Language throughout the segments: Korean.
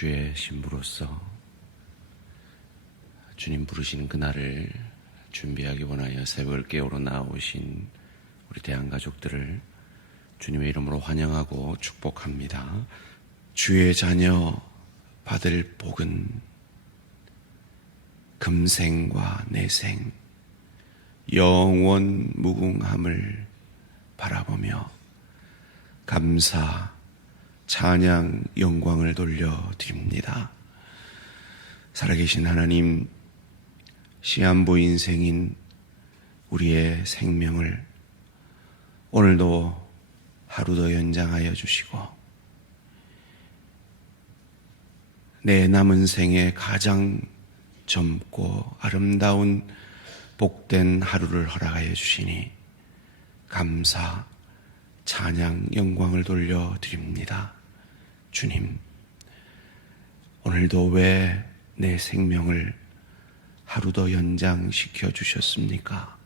주의 신부로서 주님 부르시는 그날을 준비하기 원하여 새벽을 깨우러 나오신 우리 대한가족들을 주님의 이름으로 환영하고 축복합니다. 주의 자녀 받을 복은 금생과 내생 영원 무궁함을 바라보며 감사, 찬양, 영광을 돌려드립니다. 살아계신 하나님, 시한부 인생인 우리의 생명을 오늘도 하루 더 연장하여 주시고 내 남은 생에 가장 젊고 아름다운 복된 하루를 허락하여 주시니 감사, 찬양, 영광을 돌려드립니다. 주님, 오늘도 왜 내 생명을 하루 더 연장시켜 주셨습니까?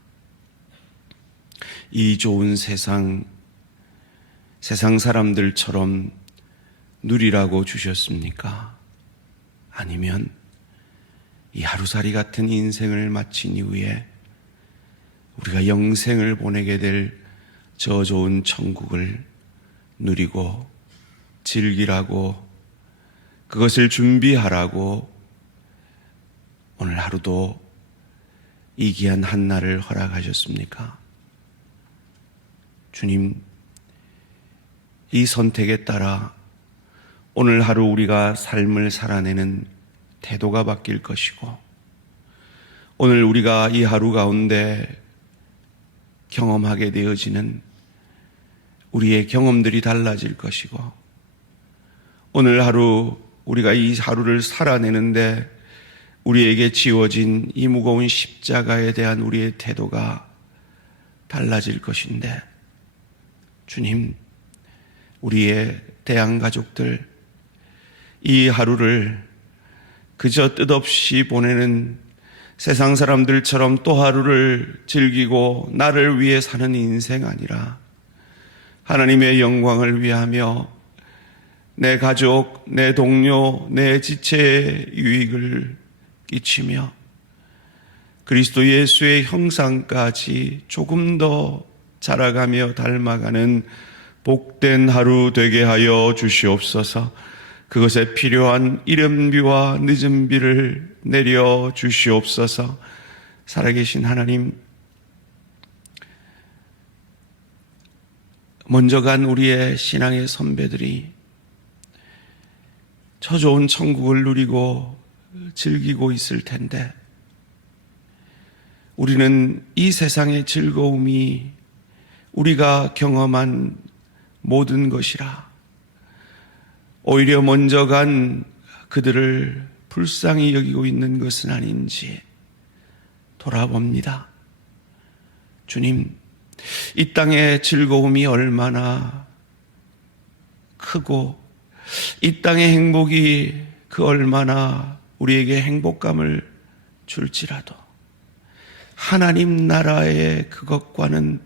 이 좋은 세상 사람들처럼 누리라고 주셨습니까? 아니면 이 하루살이 같은 인생을 마친 이후에 우리가 영생을 보내게 될 저 좋은 천국을 누리고 즐기라고, 그것을 준비하라고 오늘 하루도 이 귀한 한날을 허락하셨습니까? 주님, 이 선택에 따라 오늘 하루 우리가 삶을 살아내는 태도가 바뀔 것이고, 오늘 우리가 이 하루 가운데 경험하게 되어지는 우리의 경험들이 달라질 것이고, 오늘 하루 우리가 이 하루를 살아내는데 우리에게 지워진 이 무거운 십자가에 대한 우리의 태도가 달라질 것인데, 주님, 우리의 대한가족들 이 하루를 그저 뜻없이 보내는 세상 사람들처럼 또 하루를 즐기고 나를 위해 사는 인생 아니라 하나님의 영광을 위하며 내 가족, 내 동료, 내 지체에 유익을 끼치며 그리스도 예수의 형상까지 조금 더 자라가며 닮아가는 복된 하루 되게 하여 주시옵소서. 그것에 필요한 이른비와 늦은비를 내려 주시옵소서. 살아계신 하나님, 먼저 간 우리의 신앙의 선배들이 저 좋은 천국을 누리고 즐기고 있을 텐데, 우리는 이 세상의 즐거움이 우리가 경험한 모든 것이라 오히려 먼저 간 그들을 불쌍히 여기고 있는 것은 아닌지 돌아봅니다. 주님, 이 땅의 즐거움이 얼마나 크고 이 땅의 행복이 그 얼마나 우리에게 행복감을 줄지라도 하나님 나라의 그것과는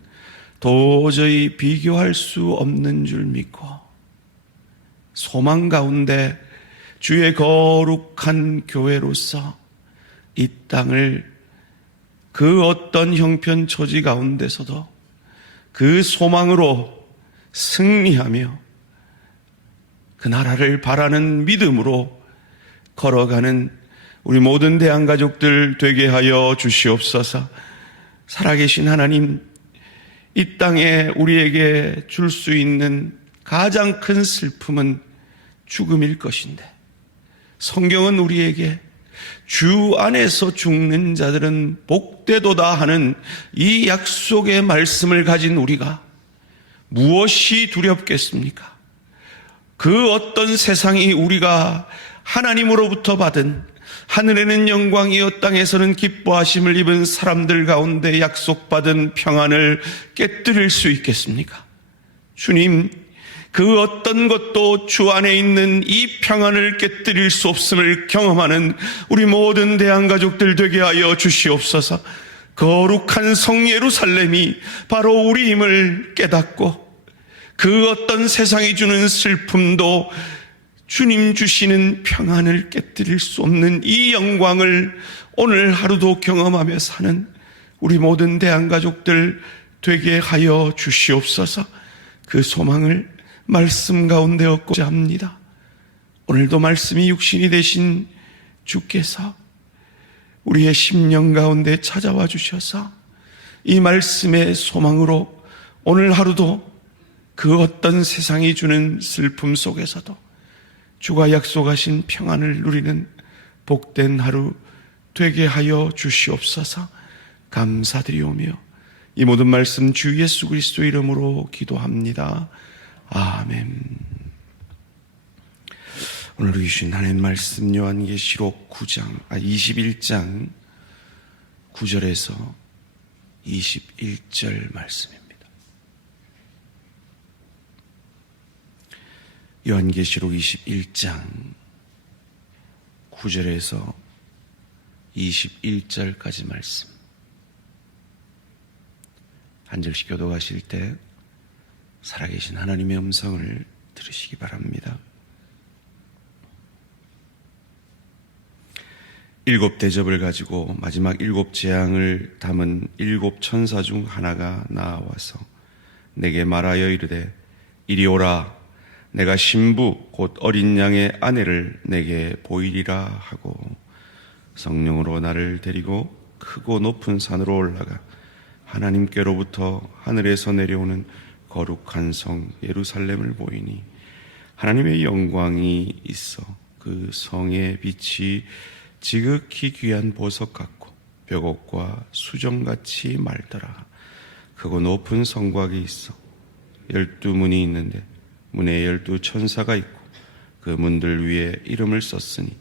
도저히 비교할 수 없는 줄 믿고 소망 가운데 주의 거룩한 교회로서 이 땅을 그 어떤 형편처지 가운데서도 그 소망으로 승리하며 그 나라를 바라는 믿음으로 걸어가는 우리 모든 대한가족들 되게 하여 주시옵소서. 살아계신 하나님, 이 땅에 우리에게 줄 수 있는 가장 큰 슬픔은 죽음일 것인데, 성경은 우리에게 주 안에서 죽는 자들은 복되도다 하는 이 약속의 말씀을 가진 우리가 무엇이 두렵겠습니까? 그 어떤 세상이 우리가 하나님으로부터 받은 하늘에는 영광이요 땅에서는 기뻐하심을 입은 사람들 가운데 약속받은 평안을 깨뜨릴 수 있겠습니까? 주님, 그 어떤 것도 주 안에 있는 이 평안을 깨뜨릴 수 없음을 경험하는 우리 모든 대한가족들 되게 하여 주시옵소서. 거룩한 성 예루살렘이 바로 우리임을 깨닫고 그 어떤 세상이 주는 슬픔도 주님 주시는 평안을 깨뜨릴 수 없는 이 영광을 오늘 하루도 경험하며 사는 우리 모든 대한가족들 되게 하여 주시옵소서. 그 소망을 말씀 가운데 얻고자 합니다. 오늘도 말씀이 육신이 되신 주께서 우리의 심령 가운데 찾아와 주셔서 이 말씀의 소망으로 오늘 하루도 그 어떤 세상이 주는 슬픔 속에서도 주가 약속하신 평안을 누리는 복된 하루 되게 하여 주시옵소서. 감사드리오며 이 모든 말씀 주 예수 그리스도 이름으로 기도합니다. 아멘. 오늘 주신 하나님 말씀 요한계시록 21장 9절에서 21절 말씀입니다. 요한계시록 21장 9절에서 21절까지 말씀. 한 절씩 교독하실 때 살아계신 하나님의 음성을 들으시기 바랍니다. 7 대접을 가지고 마지막 7 재앙을 담은 7 천사 중 하나가 나와서 내게 말하여 이르되 이리 오라. 내가 신부 곧 어린 양의 아내를 내게 보이리라 하고 성령으로 나를 데리고 크고 높은 산으로 올라가 하나님께로부터 하늘에서 내려오는 거룩한 성 예루살렘을 보이니 하나님의 영광이 있어 그 성의 빛이 지극히 귀한 보석 같고 벽옥과 수정같이 맑더라. 크고 높은 성곽이 있어 12문이 있는데 문에 12 천사가 있고 그 문들 위에 이름을 썼으니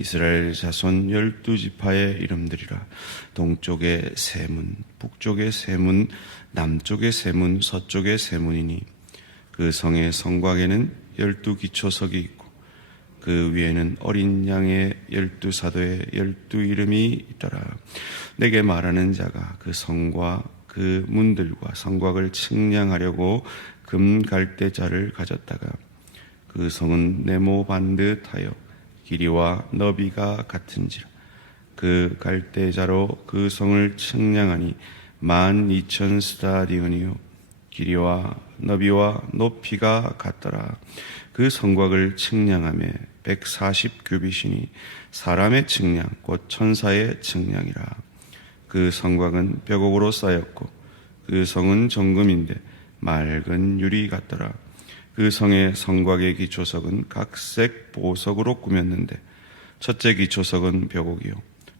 이스라엘 자손 12지파의 이름들이라. 동쪽에 세 문, 북쪽에 세 문, 남쪽에 세 문, 서쪽에 세 문이니 그 성의 성곽에는 12 기초석이 있고 그 위에는 어린 양의 12사도의 12 이름이 있더라. 내게 말하는 자가 그 성과 그 문들과 성곽을 측량하려고 금 갈대자를 가졌다가 그 성은 네모 반듯하여 길이와 너비가 같은지라. 그 갈대자로 그 성을 측량하니 12,000 스타디온이요 길이와 너비와 높이가 같더라. 그 성곽을 측량하며 140 규빗이니 사람의 측량 곧 천사의 측량이라. 그 성곽은 벽옥으로 쌓였고 그 성은 정금인데 맑은 유리 같더라. 그 성의 성곽의 기초석은 각색 보석으로 꾸몄는데 첫째 기초석은 벽옥이요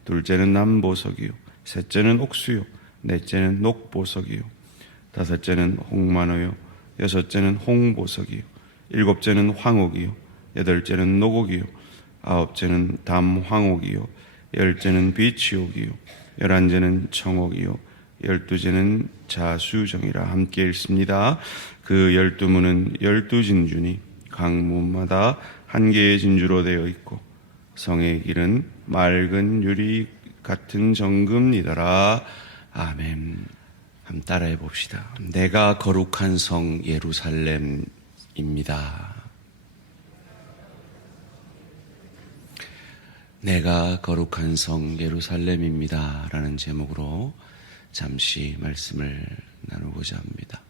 둘째는 남보석이요 셋째는 옥수요 넷째는 녹보석이요 다섯째는 홍마노요 여섯째는 홍보석이요 일곱째는 황옥이요 여덟째는 녹옥이요 아홉째는 담황옥이요 열째는 비치옥이요 열한째는 청옥이요 12제는 자수정이라. 함께 읽습니다. 그 12문은 12진주니 각 문마다 한 개의 진주로 되어 있고 성의 길은 맑은 유리 같은 정금이더라. 아멘. 한번 따라해 봅시다. 내가 거룩한 성 예루살렘입니다. 내가 거룩한 성 예루살렘입니다. 라는 제목으로 잠시 말씀을 나누고자 합니다.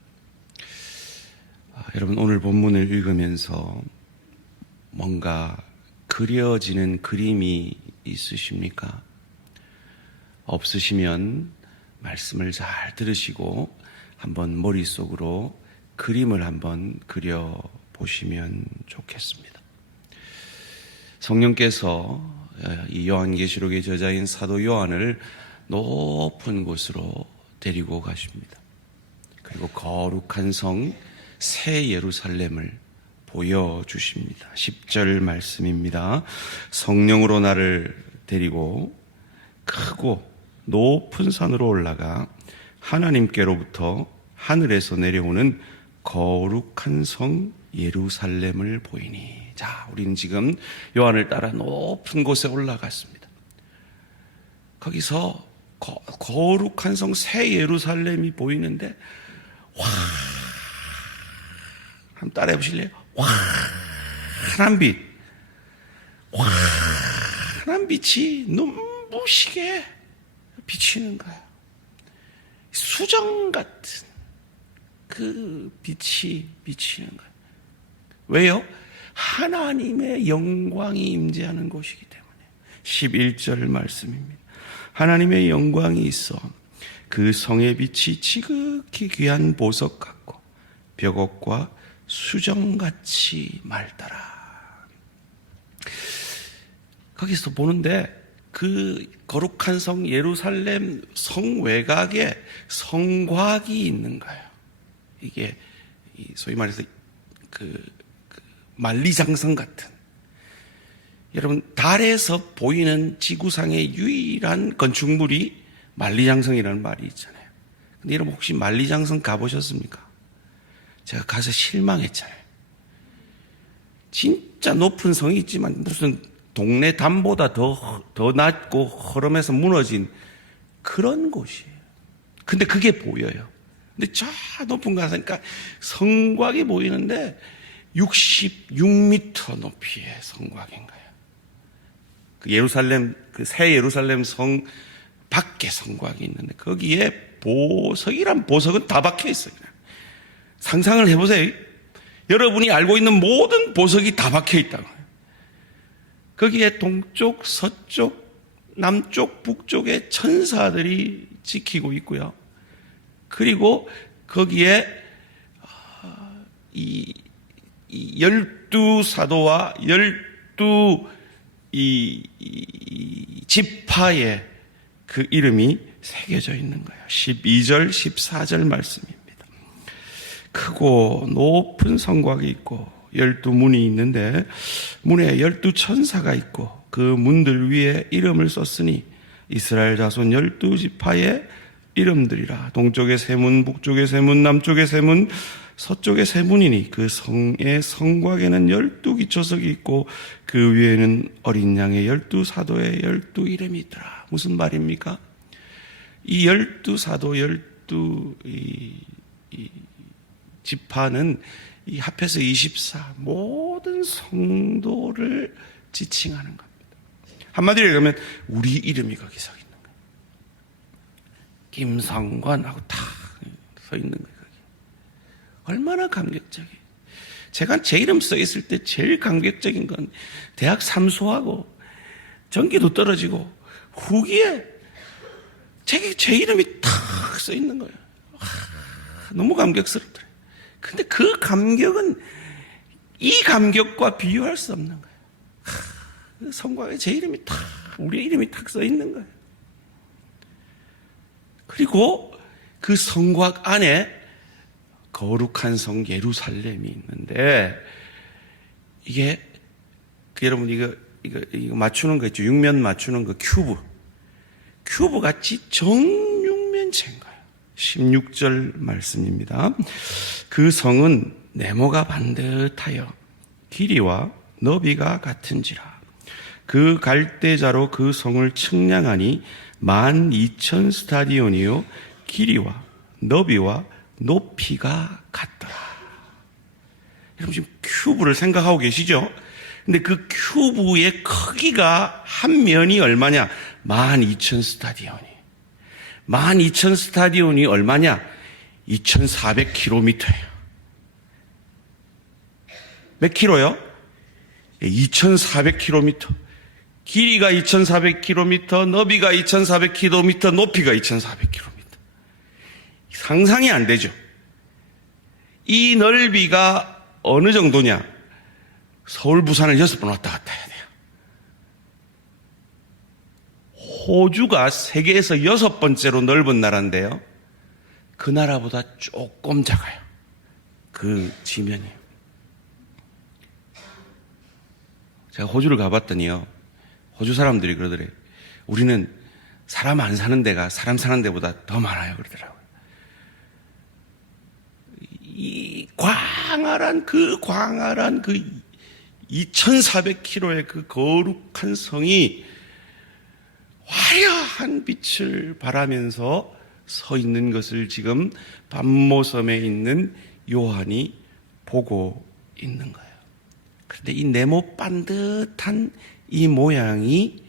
여러분, 오늘 본문을 읽으면서 뭔가 그려지는 그림이 있으십니까? 없으시면 말씀을 잘 들으시고 한번 머릿속으로 그림을 한번 그려보시면 좋겠습니다. 성령께서 이 요한계시록의 저자인 사도 요한을 높은 곳으로 데리고 가십니다. 그리고 거룩한 성 새 예루살렘을 보여주십니다. 10절 말씀입니다. 성령으로 나를 데리고 크고 높은 산으로 올라가 하나님께로부터 하늘에서 내려오는 거룩한 성 예루살렘을 보이니. 자, 우리는 지금 요한을 따라 높은 곳에 올라갔습니다. 거기서 거룩한 성 새 예루살렘이 보이는데 한번 따라해 보실래요? 환한 빛, 환한 빛이 눈부시게 비치는 거예요. 수정 같은 그 빛이 비치는 거예요. 왜요? 하나님의 영광이 임재하는 곳이기 때문에. 11절 말씀입니다. 하나님의 영광이 있어 그 성의 빛이 지극히 귀한 보석 같고 벽옥과 수정같이 맑더라. 거기서 보는데 그 거룩한 성 예루살렘 성 외곽에 성곽이 있는 거예요. 이게 소위 말해서 그 만리장성 같은, 여러분 달에서 보이는 지구상의 유일한 건축물이 만리장성이라는 말이 있잖아요. 근데 여러분 혹시 만리장성 가보셨습니까? 제가 가서 실망했잖아요. 진짜 높은 성이 있지만 무슨 동네 담보다 더 낮고 허름해서 무너진 그런 곳이에요. 근데 그게 보여요. 근데 저 높은 거 가니까 성곽이 보이는데 66m 높이의 성곽인 거예요. 그 예루살렘, 그 새 예루살렘 성 밖에 성곽이 있는데 거기에 보석이란 보석은 다 박혀 있어요. 그냥. 상상을 해보세요. 여러분이 알고 있는 모든 보석이 다 박혀 있다고. 거기에 동쪽, 서쪽, 남쪽, 북쪽에 천사들이 지키고 있고요. 그리고 거기에 이 12사도와 12 지파의 그 이름이 새겨져 있는 거예요. 12절, 14절 말씀입니다. 크고 높은 성곽이 있고 12문이 있는데 문에 12천사가 있고 그 문들 위에 이름을 썼으니 이스라엘 자손 12지파의 이름들이라. 동쪽에 세 문, 북쪽에 세 문, 남쪽에 세 문, 서쪽에 세 문이니 그 성의 성곽에는 12기초석이 있고 그 위에는 어린 양의 12사도의 12이름이 있더라. 무슨 말입니까? 이 12사도 12지파는 이 합해서 24 모든 성도를 지칭하는 겁니다. 한마디로 얘기하면 우리 이름이 거기 서 있는 거예요. 김성관하고 다 서 있는 거예요. 거기. 얼마나 감격적이에요. 제가 제 이름 써 있을 때 제일 감격적인 건 대학 삼수하고 전기도 떨어지고 후기에 제 이름이 탁 써 있는 거예요. 너무 감격스럽더래요. 근데 그 감격은 이 감격과 비교할 수 없는 거예요. 성곽에 제 이름이 탁, 우리 이름이 탁 써 있는 거예요. 그리고 그 성곽 안에 거룩한 성 예루살렘이 있는데 이게 여러분 이거 맞추는 거 있죠. 육면 맞추는 거 큐브 같이 정육면체인 거예요. 16절 말씀입니다. 그 성은 네모가 반듯하여 길이와 너비가 같은지라. 그 갈대자로 그 성을 측량하니 12,000 스타디온이요 길이와 너비와 높이가 같더라. 여러분 지금 큐브를 생각하고 계시죠? 근데 그 큐브의 크기가 한 면이 얼마냐? 12,000 스타디온이. 12,000 스타디온이 얼마냐? 2,400km예요. 몇 킬로요? 2,400km. 길이가 2,400km, 너비가 2,400km, 높이가 2,400km. 상상이 안 되죠. 이 넓이가 어느 정도냐? 서울, 부산을 6번 왔다 갔다 해야 돼요. 호주가 세계에서 6번째로 넓은 나라인데요. 그 나라보다 조금 작아요. 그 지면이. 제가 호주를 가봤더니요. 호주 사람들이 그러더래요. 우리는 사람 안 사는 데가 사람 사는 데보다 더 많아요. 그러더라고요. 이 광활한 그 2,400km의 그 거룩한 성이 화려한 빛을 발하면서 서 있는 것을 지금 밤모섬에 있는 요한이 보고 있는 거예요. 그런데 이 네모 반듯한 이 모양이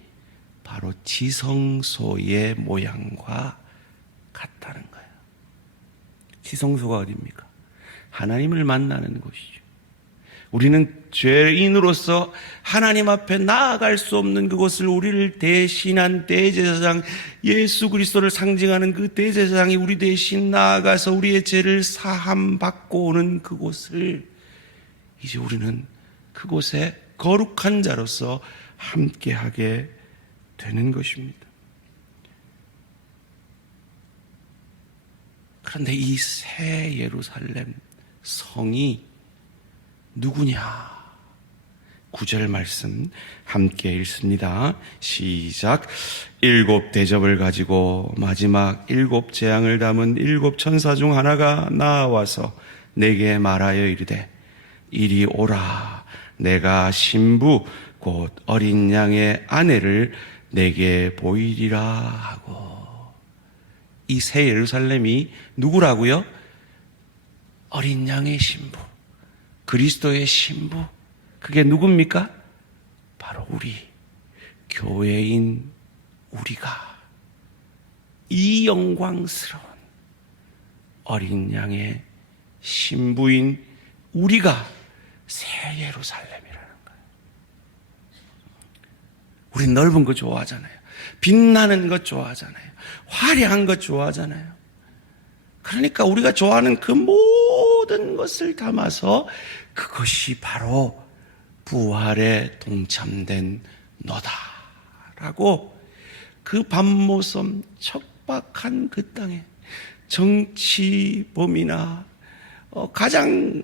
바로 지성소의 모양과 같다는 거예요. 지성소가 어디입니까? 하나님을 만나는 곳이죠. 우리는 죄인으로서 하나님 앞에 나아갈 수 없는 그곳을 우리를 대신한 대제사장 예수 그리스도를 상징하는 그 대제사장이 우리 대신 나아가서 우리의 죄를 사함 받고 오는 그곳을 이제 우리는 그곳에 거룩한 자로서 함께하게 되는 것입니다. 그런데 이 새 예루살렘 성이 누구냐? 9절 말씀 함께 읽습니다. 시작. 7 대접을 가지고 마지막 7 재앙을 담은 7 천사 중 하나가 나와서 내게 말하여 이르되 이리 오라. 내가 신부 곧 어린 양의 아내를 내게 보이리라 하고. 이 새 예루살렘이 누구라고요? 어린 양의 신부, 그리스도의 신부. 그게 누굽니까? 바로 우리 교회인 우리가 이 영광스러운 어린 양의 신부인 우리가 새 예루살렘이라는 거예요. 우린 넓은 거 좋아하잖아요. 빛나는 것 좋아하잖아요. 화려한 것 좋아하잖아요. 그러니까 우리가 좋아하는 그 모든 것을 담아서 그것이 바로 부활에 동참된 너다라고 그 밤모섬 척박한 그 땅에 정치범이나 가장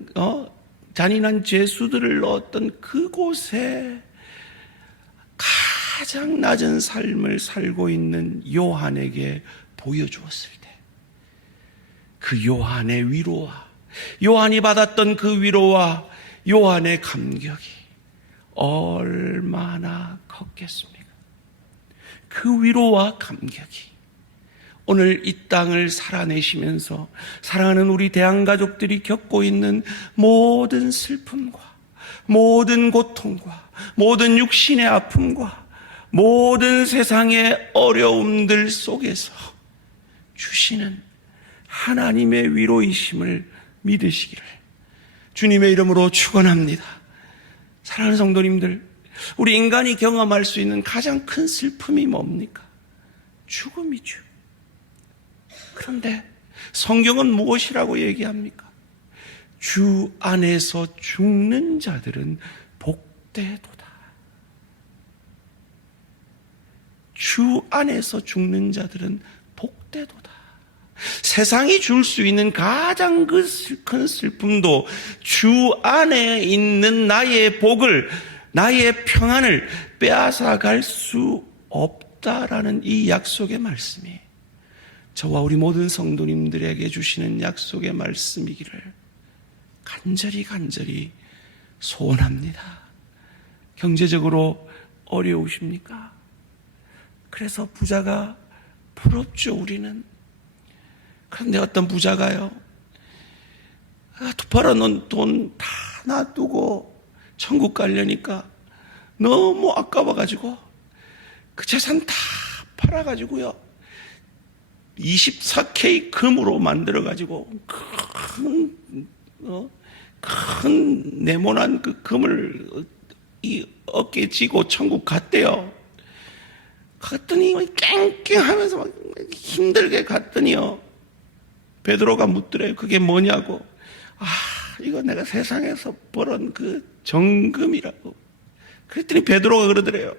잔인한 죄수들을 넣었던 그곳에 가장 낮은 삶을 살고 있는 요한에게 보여주었을 때 그 요한의 위로와 요한이 받았던 그 위로와 요한의 감격이 얼마나 컸겠습니까? 그 위로와 감격이 오늘 이 땅을 살아내시면서 사랑하는 우리 대한가족들이 겪고 있는 모든 슬픔과 모든 고통과 모든 육신의 아픔과 모든 세상의 어려움들 속에서 주시는 하나님의 위로이심을 믿으시기를 주님의 이름으로 축원합니다. 사랑하는 성도님들, 우리 인간이 경험할 수 있는 가장 큰 슬픔이 뭡니까? 죽음이죠. 그런데 성경은 무엇이라고 얘기합니까? 주 안에서 죽는 자들은 복되도다. 주 안에서 죽는 자들은 복되도다. 세상이 줄 수 있는 가장 큰 슬픔도 주 안에 있는 나의 복을, 나의 평안을 빼앗아갈 수 없다라는 이 약속의 말씀이 저와 우리 모든 성도님들에게 주시는 약속의 말씀이기를 간절히 소원합니다. 경제적으로 어려우십니까? 그래서 부자가 부럽죠, 우리는. 그런데 어떤 부자가요, 벌어놓은 돈 다 놔두고 천국 가려니까 너무 아까워가지고 그 재산 다 팔아가지고요 24K 금으로 만들어가지고 큰 네모난 그 금을 이 어깨에 쥐고 천국 갔대요. 갔더니 깽깽하면서 막 힘들게 갔더니요 베드로가 묻더래요. 그게 뭐냐고. 이거 내가 세상에서 벌은 그 정금이라고. 그랬더니 베드로가 그러더래요.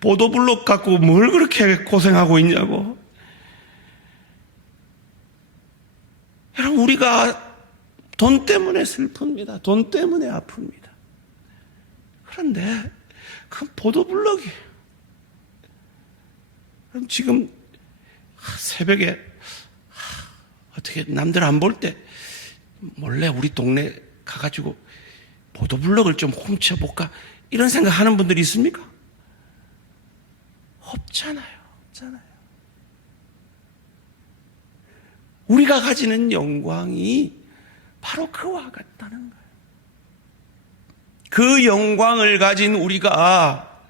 보도블록 갖고 뭘 그렇게 고생하고 있냐고. 여러분, 우리가 돈 때문에 슬픕니다. 돈 때문에 아픕니다. 그런데 그 보도블록이 그럼 지금 새벽에 어떻게 남들 안 볼 때 몰래 우리 동네 가가지고 보도블록을 좀 훔쳐볼까 이런 생각하는 분들이 있습니까? 없잖아요. 우리가 가지는 영광이 바로 그와 같다는 거예요. 그 영광을 가진 우리가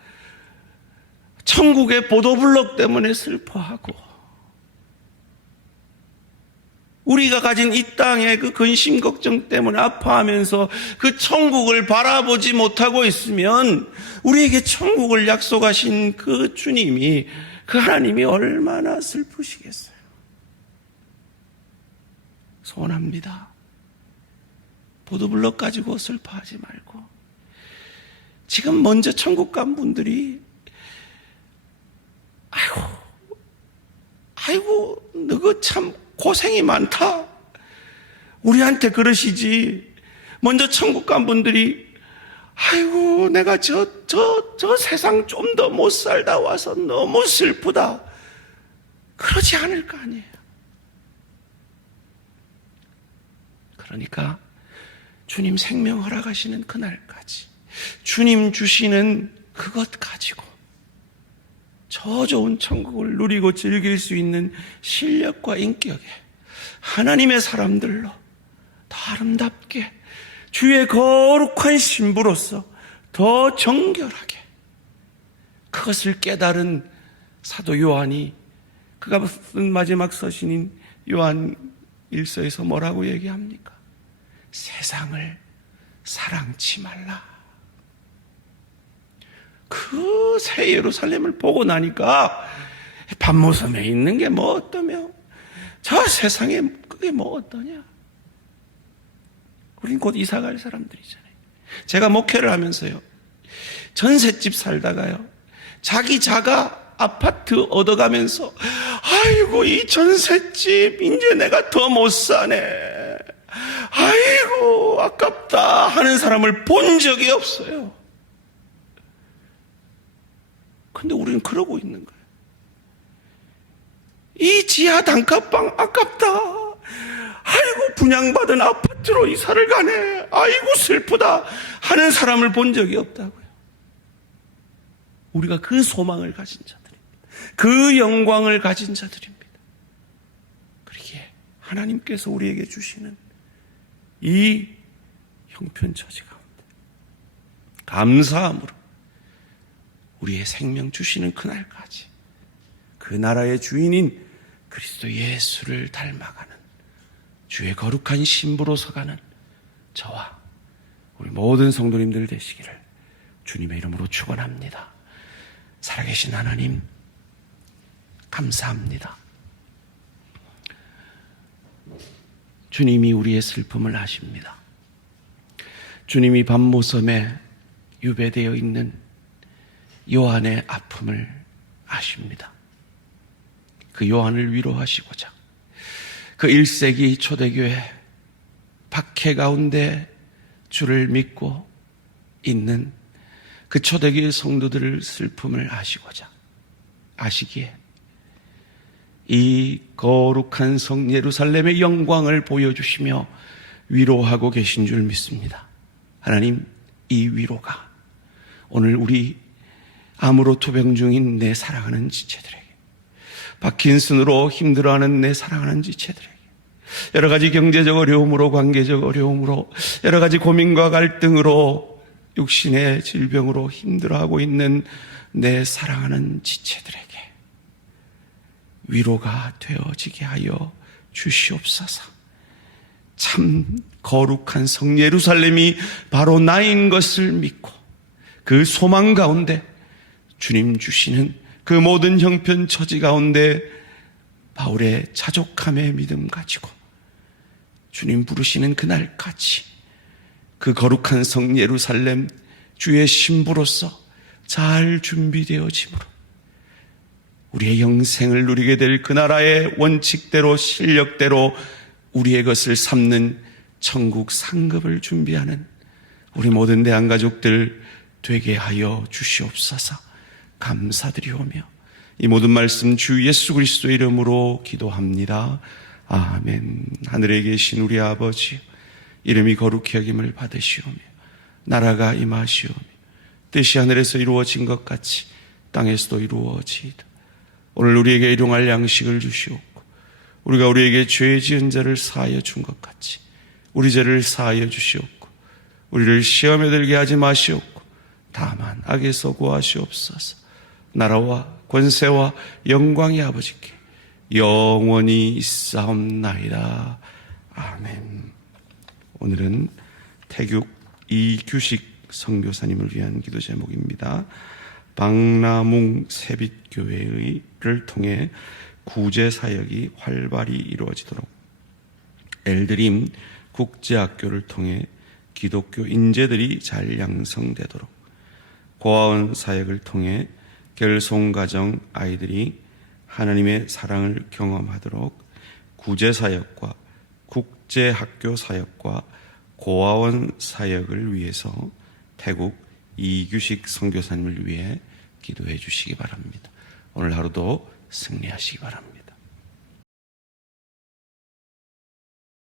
천국의 보도블록 때문에 슬퍼하고, 우리가 가진 이 땅의 그 근심 걱정 때문에 아파하면서 그 천국을 바라보지 못하고 있으면 우리에게 천국을 약속하신 그 주님이, 그 하나님이 얼마나 슬프시겠어요. 소원합니다. 보도블록 가지고 슬퍼하지 말고, 지금 먼저 천국 간 분들이 아이고 너가 참 고생이 많다, 우리한테 그러시지. 먼저 천국 간 분들이 아이고 내가 저 세상 좀 더 못 살다 와서 너무 슬프다, 그러지 않을 거 아니에요. 그러니까 주님 생명 허락하시는 그날까지 주님 주시는 그것 가지고 저 좋은 천국을 누리고 즐길 수 있는 실력과 인격에 하나님의 사람들로 더 아름답게 주의 거룩한 신부로서 더 정결하게, 그것을 깨달은 사도 요한이, 그가 쓴 마지막 서신인 요한 1서에서 뭐라고 얘기합니까? 세상을 사랑치 말라. 그 새 예루살렘을 보고 나니까 밤모섬에 있는 게 뭐 어떠며 저 세상에 그게 뭐 어떠냐. 우린 곧 이사 갈 사람들이잖아요. 제가 목회를 하면서요, 전셋집 살다가요, 자기 자가 아파트 얻어가면서 아이고 이 전셋집 이제 내가 더 못 사네, 아이고 아깝다 하는 사람을 본 적이 없어요. 근데 우리는 그러고 있는 거예요. 이 지하 단칸방 아깝다, 아이고 분양받은 아파트로 이사를 가네, 아이고 슬프다 하는 사람을 본 적이 없다고요. 우리가 그 소망을 가진 자들입니다. 그 영광을 가진 자들입니다. 그러기에 하나님께서 우리에게 주시는 이 형편처지 가운데 감사함으로 우리의 생명 주시는 그날까지 그 나라의 주인인 그리스도 예수를 닮아가는 주의 거룩한 신부로 서가는 저와 우리 모든 성도님들 되시기를 주님의 이름으로 축원합니다. 살아계신 하나님 감사합니다. 주님이 우리의 슬픔을 아십니다. 주님이 밤모섬에 유배되어 있는 요한의 아픔을 아십니다. 그 요한을 위로하시고자 그 1세기 초대교회 박해 가운데 주를 믿고 있는 그 초대교회 성도들의 슬픔을 아시고자, 아시기에 이 거룩한 성 예루살렘의 영광을 보여주시며 위로하고 계신 줄 믿습니다. 하나님, 이 위로가 오늘 우리 암으로 투병 중인 내 사랑하는 지체들에게, 파킨슨으로 힘들어하는 내 사랑하는 지체들에게, 여러 가지 경제적 어려움으로, 관계적 어려움으로, 여러 가지 고민과 갈등으로, 육신의 질병으로 힘들어하고 있는 내 사랑하는 지체들에게 위로가 되어지게 하여 주시옵소서. 참 거룩한 성 예루살렘이 바로 나인 것을 믿고 그 소망 가운데 주님 주시는 그 모든 형편 처지 가운데 바울의 자족함의 믿음 가지고 주님 부르시는 그날까지 그 거룩한 성 예루살렘 주의 신부로서 잘 준비되어짐으로 우리의 영생을 누리게 될 그 나라의 원칙대로 실력대로 우리의 것을 삼는 천국 상급을 준비하는 우리 모든 대한가족들 되게 하여 주시옵소서. 감사드리오며 이 모든 말씀 주 예수 그리스도의 이름으로 기도합니다. 아멘. 하늘에 계신 우리 아버지, 이름이 거룩히 여김을 받으시오며 나라가 임하시오며 뜻이 하늘에서 이루어진 것 같이 땅에서도 이루어지이다. 오늘 우리에게 일용할 양식을 주시옵고 우리가 우리에게 죄 지은 자를 사하여 준 것 같이 우리 죄를 사하여 주시옵고 우리를 시험에 들게 하지 마시옵고 다만 악에서 구하시옵소서. 나라와 권세와 영광이 아버지께 영원히 있사옵나이다. 아멘. 오늘은 태국 이규식 선교사님을 위한 기도 제목입니다. 박나뭉 세빛교회를 통해 구제사역이 활발히 이루어지도록, 엘드림 국제학교를 통해 기독교 인재들이 잘 양성되도록, 고아원 사역을 통해 결손가정 아이들이 하나님의 사랑을 경험하도록 구제사역과 국제학교 사역과 고아원 사역을 위해서 태국 이규식 선교사님을 위해 기도해 주시기 바랍니다. 오늘 하루도 승리하시기 바랍니다.